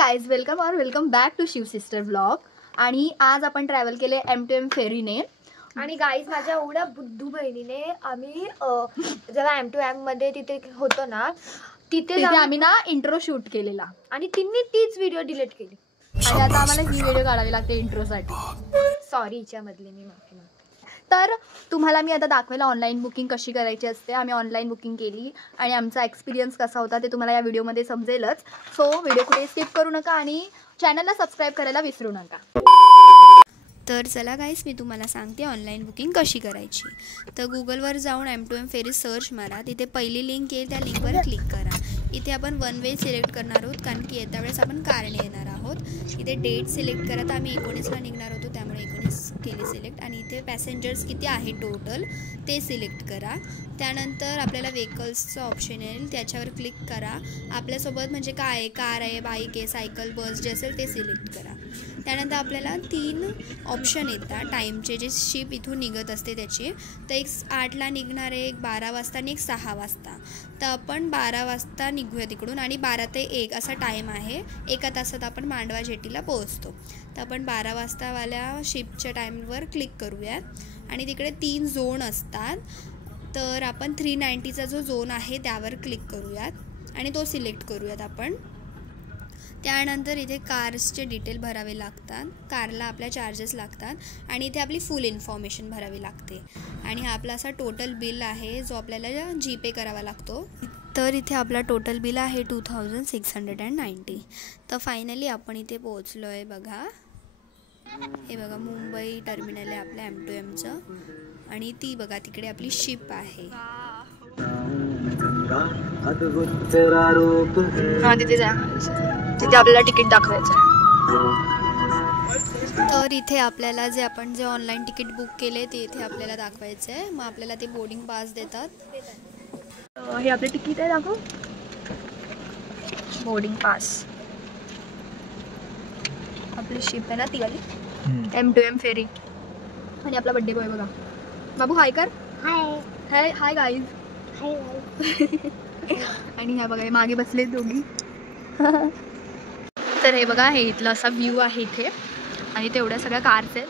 Guys, welcome back to Shiv sister blog. आणि आज आपण ट्रॅव्हल केले M2M फेरीने. आणि गाईज माझ्या एवढ्या बुद्धू बहिणीने आम्ही जेव्हा M2M मध्ये तिथे होतो ना तिथे आम्ही ना इंट्रो शूट केलेला आणि तिने तीच व्हिडिओ डिलीट केली आणि आता आम्हाला ही व्हिडिओ काढावी लागते इंट्रोसाठी. सॉरी हिच्यामधली मी माफी मागते. तर तुम्हाला मी आता दाखवायला ऑनलाईन बुकिंग कशी करायची असते. आम्ही ऑनलाईन बुकिंग केली आणि आमचा एक्सपिरियन्स कसा होता ते तुम्हाला या व्हिडिओमध्ये समजेलच. सो व्हिडिओ कुठे स्किप करू नका आणि चॅनलला सबस्क्राईब करायला विसरू नका. तर चला गाईस, मी तुम्हाला सांगते ऑनलाईन बुकिंग कशी करायची. तर गुगलवर जाऊन M2M फेरी सर्च मारा. तिथे पहिली लिंक येईल, त्या लिंकवर क्लिक करा. इथे आपण वन वे सिलेक्ट करणार आहोत कारण की येत्या वेळेस आपण कारने येणार आहोत. इथे डेट सिलेक्ट करा. तर आम्ही 19ला निघणार होतो त्यामुळे 19 केली सिलेक्ट. आणि इथे पॅसेंजर्स किती आहे टोटल ते सिलेक्ट करा. त्यानंतर आपल्याला व्हेकल्सचं ऑप्शन येईल, त्याच्यावर क्लिक करा. आपल्यासोबत म्हणजे काय आहे, कार आहे, बाईक आहे, सायकल, बस जे असेल ते सिलेक्ट करा. त्यानंतर आपल्याला 3 ऑप्शन येतात टाईमचे, जे शिप इथून निघत असते त्याचे. तर एक 8ला निघणार आहे, एक 12 वाजता आणि एक 6 वाजता. तर आपण 12 वाजता निघूया तिकडून आणि 12 ते 1 असा टाईम आहे. 1 तासात आपण मांडवा जेटीला पोहोचतो. तर आपण 12 वाजतावाल्या शिपच्या टाईमवर क्लिक करूयात आणि तिकडे 3 झोन असतात. तर आपण 390चा जो झोन आहे त्यावर क्लिक करूयात आणि तो सिलेक्ट करूयात आपण. त्यानंतर इथे कार्सचे डिटेल भरावे लागतात. कारला आपल्या चार्जेस लागतात आणि इथे आपली फुल इन्फॉर्मेशन भरावी लागते. आणि हा आपला असा टोटल बिल आहे जो आपल्याला GPay करावा लागतो. तर इथे आपला टोटल बिल आहे 2690. तर फायनली आपण इथे पोहोचलो आहे. बघा, हे बघा मुंबई टर्मिनल आहे आपल्या M2Mचं. आणि ती बघा तिकडे आपली शिप आहे. तिथे आपल्याला तिकीट दाखवायचं आहे. तर इथे आपल्याला जे ऑनलाईन तिकीट बुक केले ते इथे आपल्याला दाखवायचं आहे. मग आपल्याला ते बोर्डिंग पास देतात. हे आपले तिकीट आहे, दाखव. Boarding pass. आपली शिप आहे ना ती वाली M2M फेरी. आणि आपला बर्थडे बॉय बघा. बाबू हाय कर. हाय हाय गाईज. आणि ह्या बघा मागे बसले दोघी. तर हे बघा, हे इथलं असा व्ह्यू आहे इथे. आणि तेवढ्या सगळ्या कार्स आहेत.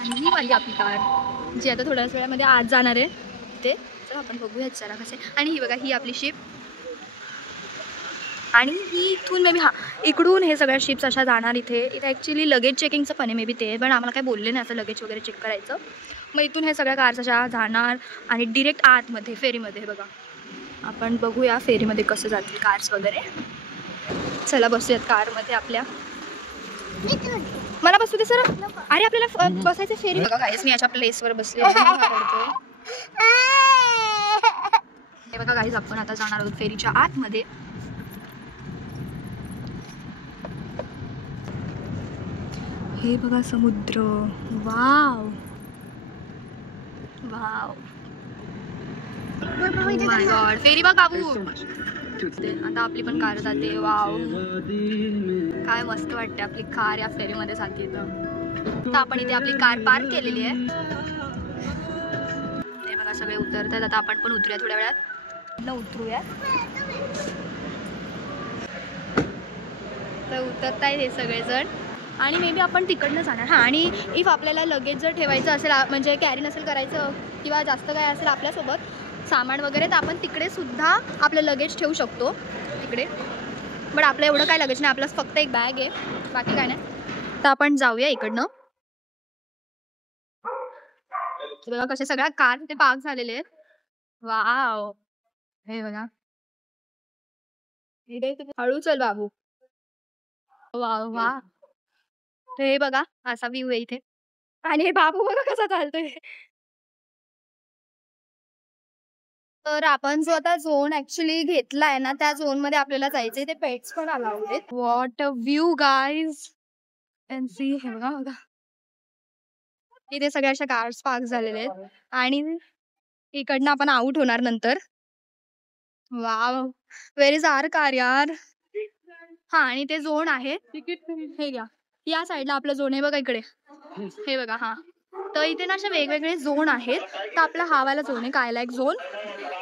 आणि ही माझी आपली कार जी आता थोड्याच वेळामध्ये आज जाणार आहे ते. तर आपण बघूया जरा कसे. आणि ही बघा, ही आपली शिप. आणि ही इथून मे बी इकडून हे सगळ्या शिप्स अशा जाणार इथे. ॲक्च्युली लगेज चेकिंगचं पण आहे मे बी ते, पण आम्हाला काही बोलले नाही असं लगेज वगैरे चेक करायचं. मग इथून हे सगळ्या कार्स अशा जाणार आणि डिरेक्ट आतमध्ये फेरीमध्ये. बघा, आपण बघूया फेरीमध्ये कसं जातील कार्स वगैरे. चला बसूयात कारमध्ये आपल्या. मला बसू दे सर. अरे आपल्याला बसायचं फेरी. बघा गाईस, मी याच्या प्लेसवर बसले. हे बघा गाईस, आपण आता जाणार आहोत फेरीच्या आतमध्ये. हे बघा समुद्र. वाव वाव, माय गॉड. फेरी बघ बाबू. आता आपली पण कार जाते. वाव, काय मस्त वाटते आपली कार या फेरीमध्ये जाते. तर आपण इथे आपली कार पार्क केलेली आहे. ते बघा सगळे उतरतात. आता आपण पण उतरूया थोड्या वेळात. उतरूया. तर उतरतायत हे सगळेजण. आणि मे बी आपण तिकडनं जाणार. हां, आणि इफ आपल्याला लगेज जर ठेवायचं असेल, म्हणजे कॅरी नसेल करायचं किंवा जास्त काय असेल आपल्यासोबत सामान वगैरे, तर आपण तिकडे सुद्धा आपलं लगेज ठेवू शकतो तिकडे. बट आपलं एवढं काय लगेज नाही, आपलं फक्त एक बॅग आहे, बाकी काय नाही. तर आपण जाऊया इकडनं. बघा कसे सगळ्या कार तिथे पार्क झालेले आहेत. वाव, हे बघा. हळू चल बाबू. वा वा, हे बघा असा व्ह्यू आहे इथे. आणि हे बाबू बघा कसा चालतोय. तर आपण जो आता झोन ऍक्च्युली घेतलाय ना, त्या झोन मध्ये आपल्याला जायचंय. ते पेट्स पण अलाउड आहेत. What a view guys. Can see. हे बघा बघा, इथे सगळ्या अशा कार्स पार्क झालेले आहेत. आणि इकडनं आपण आउट होणार नंतर. Wow, where is our car यार. हा, आणि ते झोन आहे. हे घ्या, या साईडला आपलं झोन आहे बघा इकडे. हे बघा. हा, तर इथे ना अशा वेगवेगळे झोन आहेत. तर आपला हा वाला झोन आहे, कायलाक झोन.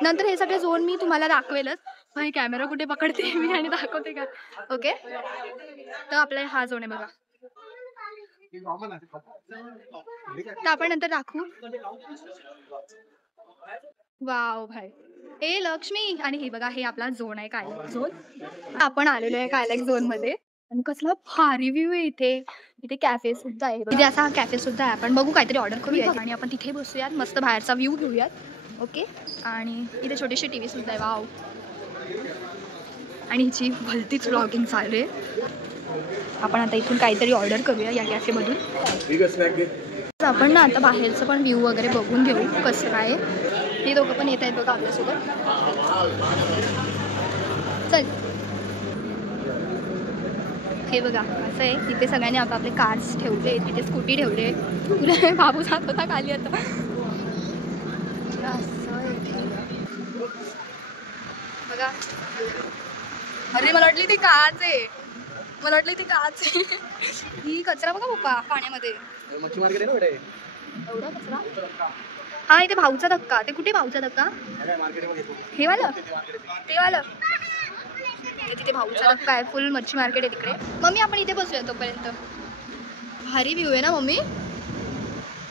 नंतर हे सगळे झोन मी तुम्हाला दाखवेलच. भाई कॅमेरा कुठे पकडते मी आणि दाखवते का. ओके, तर आपला हा झोन आहे बघा. तर आपण नंतर दाखवू. वाव भाई, ए लक्ष्मी. आणि हे बघा, हे आपला झोन आहे कायलॅक झोन. आपण आलेलो आहे कायलॅक झोन मध्ये आणि कसला भारी व्ह्यू आहे इथे. इथे कॅफे सुद्धा आहे, इथे असा हा कॅफे सुद्धा आहे. आपण बघू काहीतरी ऑर्डर करूया आणि आपण तिथे बसूयात, मस्त बाहेरचा व्ह्यू घेऊयात. ओके, आणि इथे छोटीशी टीव्ही सुद्धा आहे. वाव. आणि हिची भलतीच व्लॉगिंग चालू आहे. आपण आता इथून काहीतरी ऑर्डर करूया या कॅफेमधून. आपण ना आता बाहेरचं पण व्ह्यू वगैरे बघून घेऊ कसं काय. हे दोघं पण येत आहेत बघा आपल्यासोबत. चल, हे बघा असं आहे. तिथे सगळ्यांनी आपापले कार्स ठेवले, तिथे स्कूटी ठेवले. तुला बाबू जात होता खाली आता. बघा, अरे मला वाटली ती काच आहे, मला वाटली ती काच आहे. ही कचरा बघा पप्पा पाण्यामध्ये. एवढा कचरा. हा, इथे भाऊचा धक्का. ते कुठे भाऊचा धक्का? हे वालं, ते वालं. तिथे भाऊचा धक्का आहे. फुल मच्छी मार्केट आहे तिकडे. मम्मी आपण इथे बसूया तोपर्यंत. भारी व्ह्यू आहे ना मम्मी.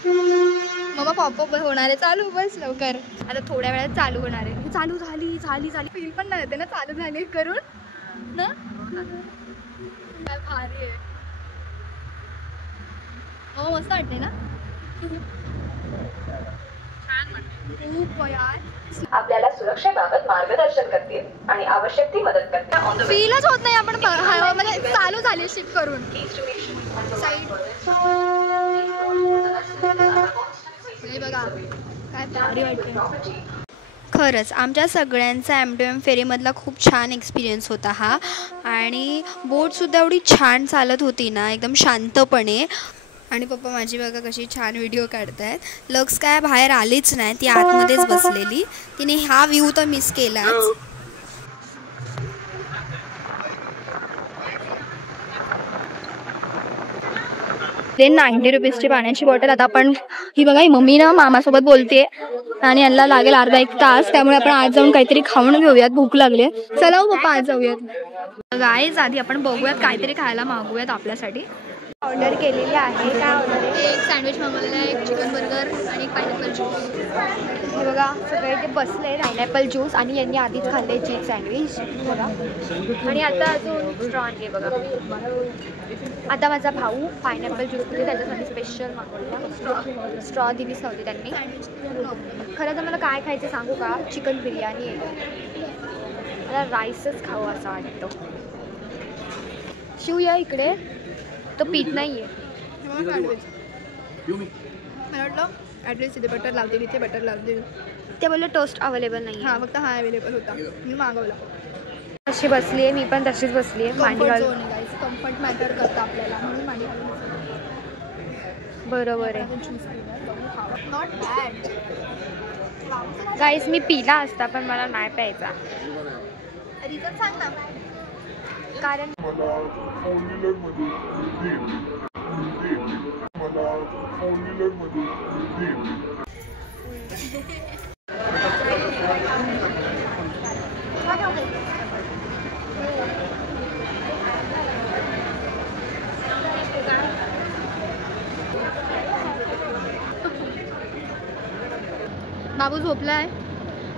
मम्मा पॉपअप होणार आहे. चालू बस लवकर. आता थोड्या वेळात चालू होणार आहे. चालू झाली झाली झाली. फील पण नाही येते ना चालू झाली करून ना. काय भारी आहे. हो मस्त वाटते ना. खूप यार. आपल्याला सुरक्षेबाबत मार्गदर्शन करतील आणि आवश्यक ती मदत करतील. फीलच होत नाही आपण म्हणजे चालू झाली शिफ्ट करून साईड. बघा काय भारी वाटते. खरंच आमच्या सगळ्यांचा M2M फेरीमधला खूप छान एक्सपिरियन्स होता हा. आणि बोटसुद्धा एवढी छान चालत होती ना, एकदम शांतपणे. आणि पप्पा माझी बघा कशी छान व्हिडिओ काढतायत. लक्स काय बाहेर आलीच नाही, ती आतमध्येच बसलेली. तिने हा व्ह्यू तर मिस केलाच. ते 90 रुपीजची पाण्याची बॉटल. आता आपण ही बघा, ही मम्मी ना मामासोबत बोलते आणि यांना लागेल अर्धा एक तास. त्यामुळे आपण आज जाऊन काहीतरी खाऊन घेऊयात, भूक लागली. चला हो पप्पा आज जाऊयात. गाईज आधी आपण बघूयात काहीतरी खायला मागूयात आपल्यासाठी. ऑर्डर केलेली आहे. काय ऑर्डर आहे? एक सँडविच मागवलेलं आहे, एक चिकन बर्गर आणि एक पायनॅपल ज्यूस. हे बघा सगळे ते बसले. पायनॅपल ज्यूस आणि यांनी आधीच खाल्ले चीज सँडविच बघा. आणि आता अजून स्ट्रॉ आणले बघा. आता माझा भाऊ पायनॅपल ज्यूस म्हणजे त्याच्यासाठी स्पेशल मागवला. स्ट्रॉ दिलीच नव्हती त्यांनी. खरं तर मला काय खायचं सांगू का, चिकन बिर्याणी आहे. मला राईसच खावं असं वाटतं. शिव या इकडे, तो पीत नाही आहे. मला वाटलं ॲटलिस्ट इथे बटर लावते, इथे बटर लावते. ते बोलले टोस्ट अवेलेबल नाही. हां फक्त हा अवेलेबल होता, मी मागवला. अशी बसली आहे, मी पण तशीच बसली आहे. मांडी घालून. कम्फर्ट मॅटर करतं आपल्याला म्हणून मांडी घालून. बरोबर आहे. Not bad. गाईस मी पिला असता पण मला नाही प्यायचा. रिझन सांग ना. कारण बाबू झोपला आहे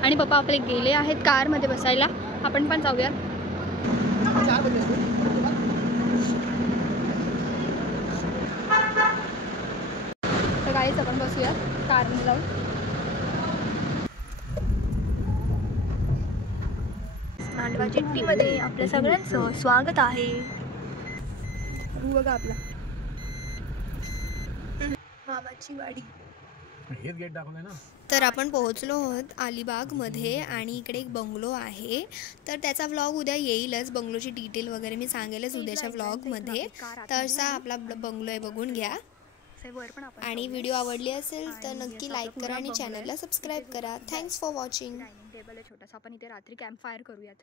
आणि पप्पा आपले गेले आहेत कारमध्ये बसायला. आपण पण जाऊयात. तर गाईच आपण बसूयात कारमध्ये जाऊन. मांडवा चिट्टीमध्ये आपल्या सगळ्यांचं स्वागत आहे. बघा आपला मामाची वाडी. हेच गेट दाखवलंय ना. तर आपण पोहोचलो आहोत अलिबागमध्ये आणि इकडे एक बंगलो आहे. तर त्याचा व्लॉग उद्या येईलच. बंगलोची डिटेल वगैरे मी सांगेलच उद्याच्या व्लॉगमध्ये. तर असा आपला बंगलो आहे, बघून घ्या. आणि व्हिडिओ आवडली असेल तर नक्की लाईक करा आणि चॅनलला सबस्क्राईब करा. Thanks for watching. Dining table आहे छोटासा. आपण इथे रात्री कॅम्प फायर करूयात.